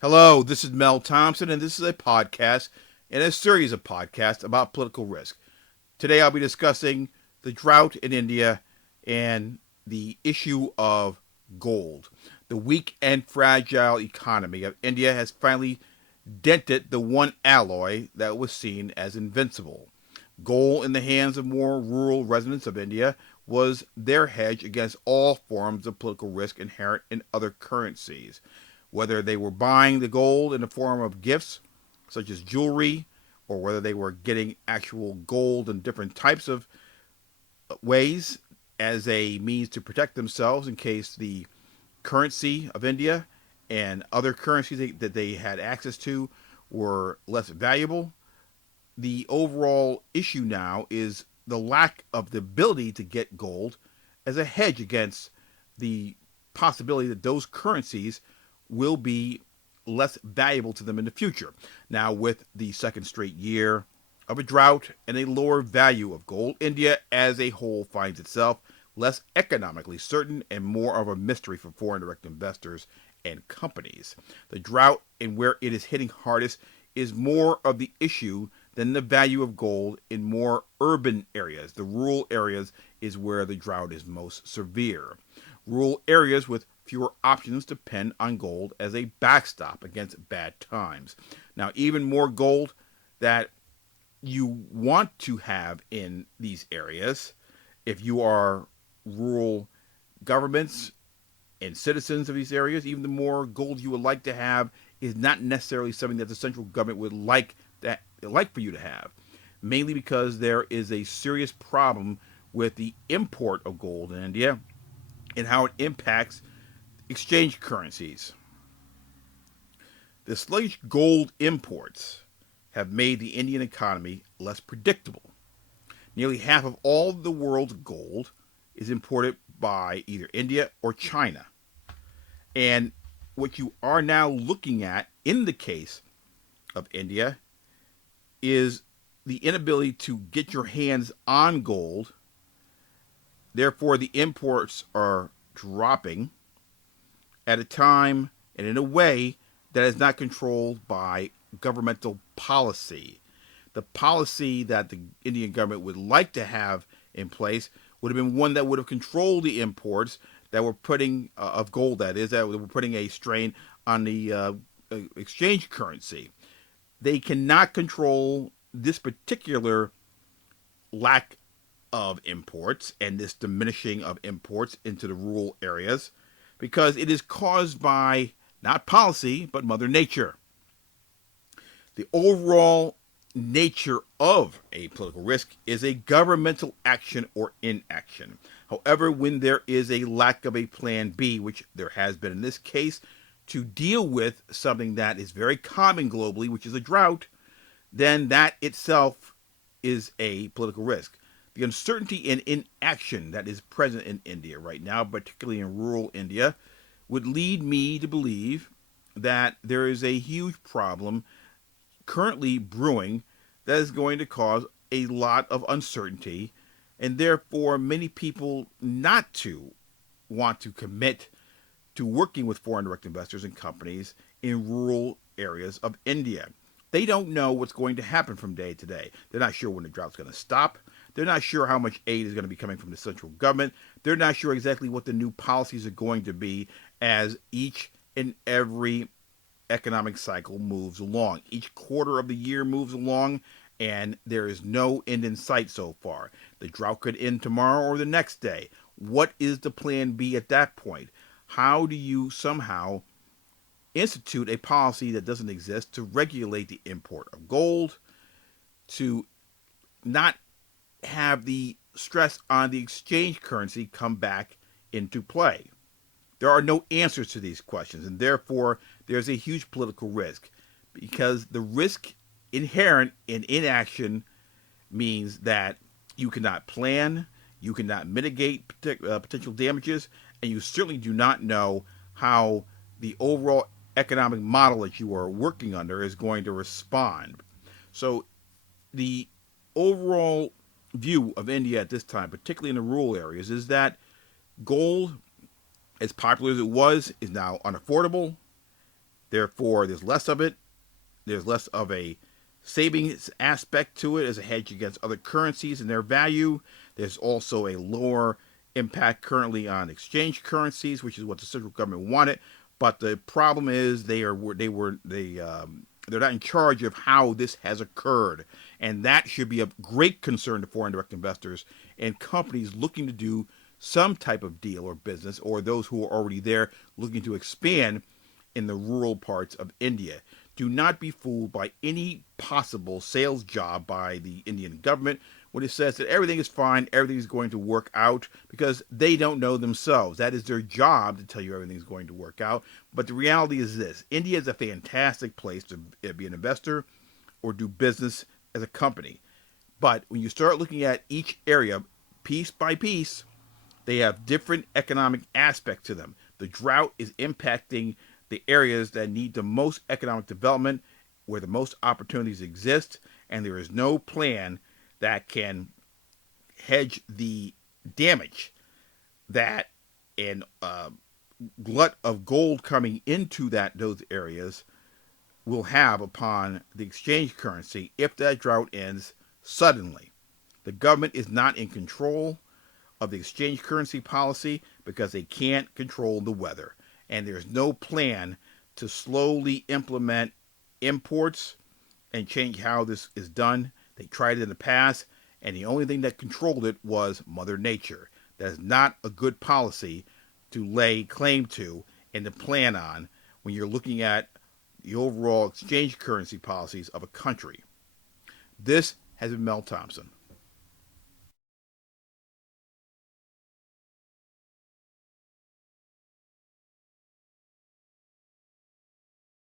Hello, this is Mel Thompson, and this is a podcast and a series of podcasts about political risk. Today I'll be discussing the drought in India and the issue of gold. The weak and fragile economy of India has finally dented the one alloy that was seen as invincible. Gold in the hands of more rural residents of India was their hedge against all forms of political risk inherent in other currencies. Whether they were buying the gold in the form of gifts, such as jewelry, or whether they were getting actual gold in different types of ways as a means to protect themselves in case the currency of India and other currencies that they had access to were less valuable. The overall issue now is the lack of the ability to get gold as a hedge against the possibility that those currencies will be less valuable to them in the future. Now, with the second straight year of a drought and a lower value of gold, India as a whole finds itself less economically certain and more of a mystery for foreign direct investors and companies. The drought and where it is hitting hardest is more of the issue than the value of gold in more urban areas. The rural areas is where the drought is most severe. Rural areas with fewer options depend on gold as a backstop against bad times. Now, even more gold that you want to have in these areas, if you are rural governments and citizens of these areas, even the more gold you would like to have is not necessarily something that the central government would like for you to have. Mainly because there is a serious problem with the import of gold in India and how it impacts exchange currencies. The sluggish gold imports have made the Indian economy less predictable. Nearly half of all the world's gold is imported by either India or China. And what you are now looking at in the case of India is the inability to get your hands on gold. Therefore, the imports are dropping at a time and in a way that is not controlled by governmental policy. The policy that the Indian government would like to have in place would have been one that would have controlled the imports that were putting of gold, that is, that were putting a strain on the exchange currency. They cannot control this particular lack of imports and this diminishing of imports into the rural areas because it is caused by not policy but Mother Nature. The overall nature of a political risk is a governmental action or inaction. However, when there is a lack of a plan B, which there has been in this case, to deal with something that is very common globally, which is a drought, then that itself is a political risk. The uncertainty and inaction that is present in India right now, particularly in rural India, would lead me to believe that there is a huge problem currently brewing that is going to cause a lot of uncertainty and therefore many people not to want to commit to working with foreign direct investors and companies in rural areas of India. They don't know what's going to happen from day to day. They're not sure when the drought's going to stop. They're not sure how much aid is going to be coming from the central government. They're not sure exactly what the new policies are going to be as each and every economic cycle moves along. Each quarter of the year moves along, and there is no end in sight so far. The drought could end tomorrow or the next day. What is the plan B at that point? How do you somehow institute a policy that doesn't exist to regulate the import of gold, to not have the stress on the exchange currency come back into play? There are no answers to these questions, and therefore there's a huge political risk because the risk inherent in inaction means that you cannot plan, you cannot mitigate potential damages, and you certainly do not know how the overall economic model that you are working under is going to respond. So, the overall view of India at this time, particularly in the rural areas, is that gold, as popular as it was, is now unaffordable. Therefore, there's less of it. There's less of a savings aspect to it as a hedge against other currencies and their value. There's also a lower impact currently on exchange currencies, which is what the central government wanted. But the problem is they're not in charge of how this has occurred, and that should be of great concern to foreign direct investors and companies looking to do some type of deal or business, or those who are already there looking to expand in the rural parts of India. Do not be fooled by any possible sales job by the Indian government when it says that everything is fine, everything is going to work out, because they don't know themselves. That is their job to tell you everything is going to work out. But the reality is this: India is a fantastic place to be an investor or do business as a company. But when you start looking at each area piece by piece, they have different economic aspects to them. The drought is impacting the areas that need the most economic development, where the most opportunities exist, and there is no plan that can hedge the damage that an glut of gold coming into those areas will have upon the exchange currency if that drought ends suddenly. The government is not in control of the exchange currency policy because they can't control the weather. And there's no plan to slowly implement imports and change how this is done. They tried it in the past, and the only thing that controlled it was Mother Nature. That is not a good policy to lay claim to and to plan on when you're looking at the overall exchange currency policies of a country. This has been Mel Thompson.